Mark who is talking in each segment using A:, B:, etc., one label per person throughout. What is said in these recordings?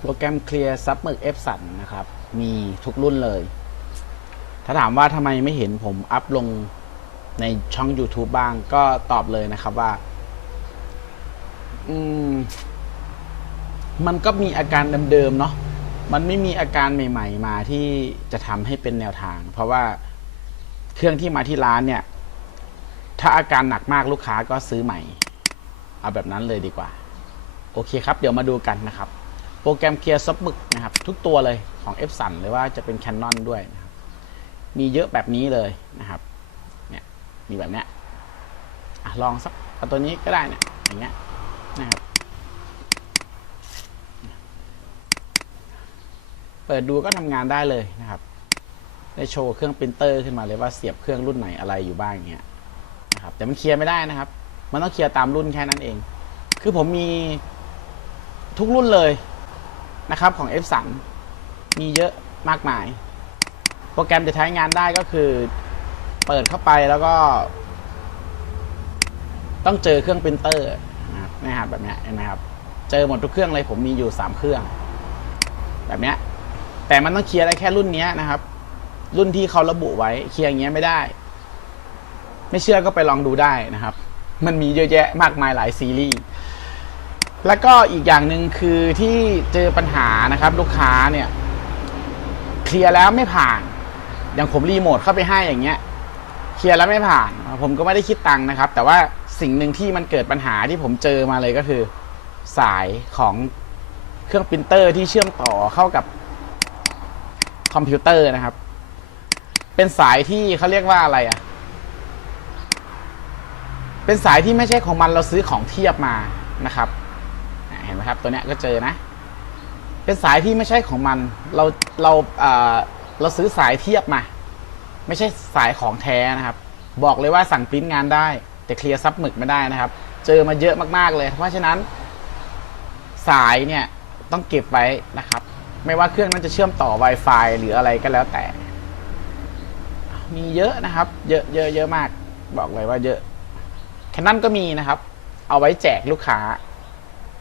A: โปรแกรมเคลียร์ซับหมึก F สันนะครับ มีทุกรุ่นเลย ถ้าถามว่าทำไมไม่เห็นผมอัพลงในช่อง YouTube บ้างก็ตอบเลยนะครับว่า อืม มันก็มีอาการเดิมๆเนาะมันไม่มีอาการใหม่ ๆ มาที่จะทำให้เป็นแนวทาง เพราะว่าเครื่องที่มาที่ร้านเนี่ย ถ้าอาการหนักมากลูกค้าก็ซื้อใหม่ เอาแบบนั้นเลยดีกว่า โอเคครับ เดี๋ยวมาดูกันนะครับ โปรแกรมเคลียร์ซับมึกนะครับ ทุกตัวเลยของ F สันหรือว่าจะเป็น Canon ด้วยนะครับ มีเยอะแบบนี้เลยนะครับเนี่ยมีแบบเนี้ยลองสักเอาตัวนี้ก็ได้เนี่ยอย่างเงี้ยนะครับเปิดดูก็ทำงานได้เลยนะครับ ได้โชว์เครื่องปรินเตอร์ขึ้นมาเลยว่าเสียบเครื่องรุ่นไหนอะไรอยู่บ้างอย่างเงี้ยนะครับแต่มันเคลียร์ไม่ได้นะครับ มันต้องเคลียร์ตามรุ่นแค่นั้นเอง คือผมมีทุกรุ่นเลย นะครับของ F สันมีเยอะมากมาย โปรแกรมจะใช้งานได้ก็คือ เปิดเข้าไปแล้วก็ ต้องเจอเครื่องปรินเตอร์นะครับแบบนี้เห็นไหมครับ เจอหมดทุกเครื่องเลยผมมีอยู่ 3 เครื่อง แบบนี้แต่มันต้องเคลียร์ได้แค่รุ่นนี้นะครับ รุ่นที่เขาระบุไว้เคลียร์อย่างเงี้ยไม่ได้ ไม่เชื่อก็ไปลองดูได้นะครับ มันมีเยอะแยะมากมายหลายซีรีส์ แล้วก็อีกอย่างหนึ่งคือที่เจอปัญหานะครับ ลูกค้าเนี่ยเคลียร์แล้วไม่ผ่าน อย่างผมรีโมทเข้าไปให้อย่างเงี้ยเคลียร์แล้วไม่ผ่าน ผมก็ไม่ได้คิดตังค์นะครับ แต่ว่าสิ่งหนึ่งที่มันเกิดปัญหาที่ผมเจอมาเลยก็คือ สายของเครื่องปรินเตอร์ที่เชื่อมต่อเข้ากับคอมพิวเตอร์นะครับ เป็นสายที่เขาเรียกว่าอะไรอะ่ะ เป็นสายที่ไม่ใช่ของมันเราซื้อของเทียบมานะครับ เห็นไหมครับตัวเนี้ยก็เจอนะ เป็นสายที่ไม่ใช่ของมันเราเราเอ่อเราซื้อสายเทียบมา ไม่ใช่สายของแท้นะครับ บอกเลยว่าสั่งปริ้นงานได้ แต่เคลียร์ซับหมึกไม่ได้นะครับ เจอมาเยอะมากๆเลย เพราะฉะนั้น สายเนี่ยต้องเก็บไว้นะครับ ไม่ว่าเครื่องนั้นจะเชื่อมต่อ Wi-Fi หรืออะไรก็แล้วแต่ มีเยอะนะครับ เยอะเยอะเยอะมาก บอกเลยว่าเยอะแค่นั้นก็มีนะครับ เอาไว้แจกลูกค้า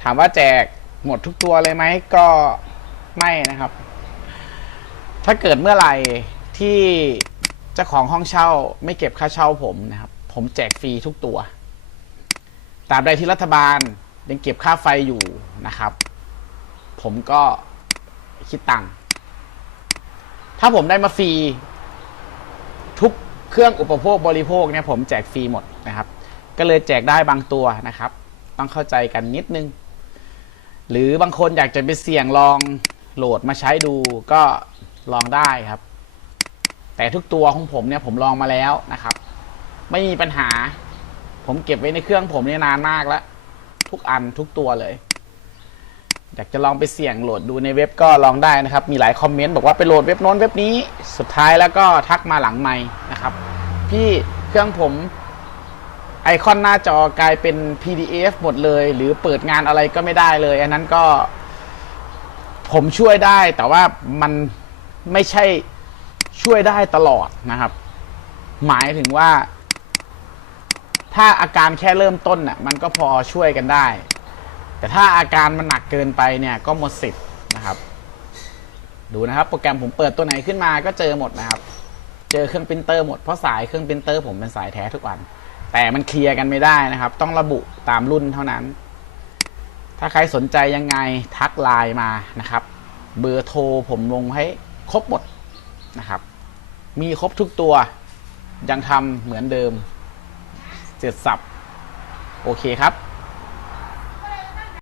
A: ถามว่าแจกหมดทุกตัวเลยไหมก็ไม่นะครับ ถ้าเกิดเมื่อไหร่ที่เจ้าของห้องเช่าไม่เก็บค่าเช่าผมนะครับ ผมแจกฟรีทุกตัวตราบใดที่รัฐบาลยังเก็บค่าไฟอยู่นะครับ ผมก็คิดตังค์ถ้าผมได้มาฟรีทุกเครื่องอุปโภคบริโภคเนี่ยผมแจกฟรีหมดนะครับ ก็เลยแจกได้บางตัวนะครับ ต้องเข้าใจกันนิดนึง หรือบางคนอยากจะไปเสี่ยงลองโหลดมาใช้ดูก็ลองได้ครับ แต่ทุกตัวของผมเนี่ยผมลองมาแล้วนะครับ ไม่มีปัญหา ผมเก็บไว้ในเครื่องผมเนี่ยนานมากแล้ว ทุกอันทุกตัวเลย อยากจะลองไปเสี่ยงโหลดดูในเว็บก็ลองได้นะครับ มีหลายคอมเมนต์บอกว่าไปโหลดเว็บโน้นเว็บนี้ สุดท้ายแล้วก็ทักมาหลังไม้นะครับ พี่เครื่องผม ไอคอนหน้าจอกลายเป็น PDF หมดเลย หรือเปิดงานอะไรก็ไม่ได้เลย อันนั้นก็ ผมช่วยได้แต่ว่ามันไม่ใช่ช่วยได้ตลอดนะครับ หมายถึงว่า ถ้าอาการแค่เริ่มต้นน่ะมันก็พอช่วยกันได้ แต่ถ้าอาการมันหนักเกินไปเนี่ยก็หมดสิทธิ์นะครับ ดูนะครับ โปรแกรมผมเปิดตัวไหนขึ้นมาก็เจอหมดนะครับ เจอเครื่องปรินเตอร์หมดเพราะสายเครื่องปรินเตอร์ผมเป็นสายแท้ทุกวัน แต่มันเคลียร์กันไม่ได้นะครับ ต้องระบุตามรุ่นเท่านั้น ถ้าใครสนใจยังไงทักไลน์มานะครับ เบอร์โทรผมลงให้ครบหมดนะครับ มีครบทุกตัว ยังทำเหมือนเดิม เสร็จสับ โอเคครับ